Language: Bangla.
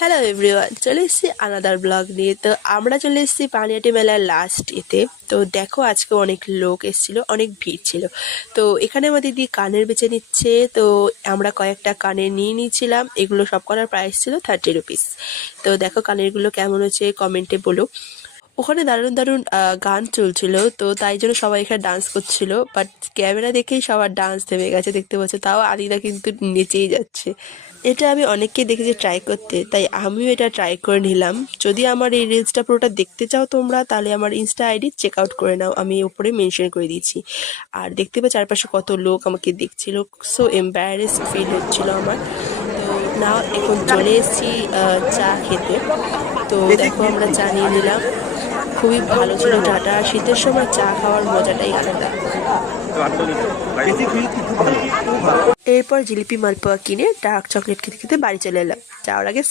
হ্যালো এভরিওয়ান, চলে এসেছি আনাদার ব্লগ নিয়ে। তো আমরা চলে এসেছি পানিহাটি মেলার লাস্ট এতে। তো দেখো আজকে অনেক লোক এসেছিল, অনেক ভিড় ছিল। তো এখানে আমার দিদি কানের বেচে নিচ্ছে। তো আমরা কয়েকটা কানের নিয়ে নিয়েছিলাম। এগুলো সব করার প্রাইস ছিল 30 রুপিস। তো দেখো কানেরগুলো কেমন হচ্ছে কমেন্টে বলো। ওখানে দারুণ দারুণ গান চলছিল, তো তাই জন্য সবাই এখানে ডান্স করছিল। বাট ক্যামেরা দেখেই সবার ডান্স থেমে গেছে, দেখতে পাচ্ছ। তাও আদিদা কিন্তু নেচেই যাচ্ছে। এটা আমি অনেককে দেখেছি ট্রাই করতে, তাই আমিও এটা ট্রাই করে নিলাম। যদি আমার এই রিলসটা পুরোটা দেখতে চাও তোমরা, তাহলে আমার ইনস্টা আইডি চেক আউট করে নাও, আমি উপরে মেনশন করে দিয়েছি। আর দেখতে পাচ্ছ চারপাশে কত লোক আমাকে দেখছিল। সো এম্বারাস ফিল হচ্ছিল আমার। তো না, এখন চলে এসেছি চা খেতে। তো দেখো আমরা চা নিয়ে নিলাম, খুবই ভালো ছিল চাটা। শীতের সময় চা খাওয়ার মজাটাই আলাদা। এরপর জিলিপি মালপোয়া কিনে ডার্ক চকলেট খেতে খেতে বাড়ি চলে এলাম। যাওয়ার আগে